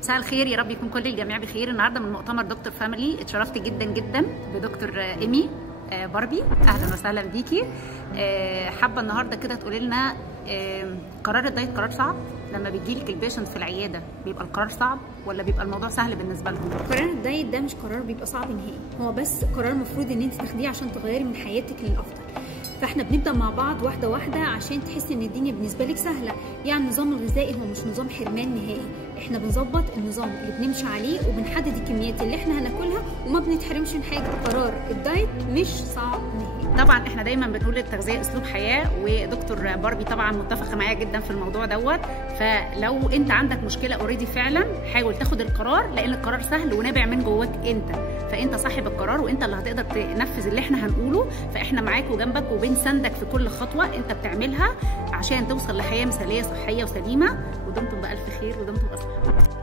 مساء الخير، يا رب يكون كل الجميع بخير. النهارده من مؤتمر دكتور فاميلي اتشرفت جدا جدا بدكتور ايمي باربي. اهلا وسهلا بيكي. حابه النهارده كده تقولي لنا قرار الدايت قرار صعب؟ لما بيجيلك البيشنت في العياده بيبقى القرار صعب ولا بيبقى الموضوع سهل بالنسبه لهم؟ قرار الدايت ده مش قرار بيبقى صعب نهائي، هو بس قرار المفروض ان انت تاخديه عشان تغيري من حياتك للافضل. فاحنا بنبدا مع بعض واحده واحده عشان تحسي ان الدنيا بالنسبه لك سهله. يعني النظام الغذائي هو مش نظام حرمان نهائي، احنا بنظبط النظام اللي بنمشي عليه وبنحدد الكميات اللي احنا هناكلها وما بنتحرمش من حاجه. قرار الدايت مش صعب نهائي. طبعا احنا دايما بنقول التغذيه اسلوب حياه، ودكتور باربي طبعا متفقه معايا جدا في الموضوع دوت. فلو انت عندك مشكله اوريدي فعلا حاول تاخد القرار، لان القرار سهل ونابع من جواك انت، فانت صاحب القرار وانت اللي هتقدر تنفذ اللي احنا هنقوله. فاحنا معاك وجنبك وبنساندك في كل خطوه انت بتعملها عشان توصل لحياه مثاليه صحيه وسليمه. ودمتم بالف خير ودمتم بصحه.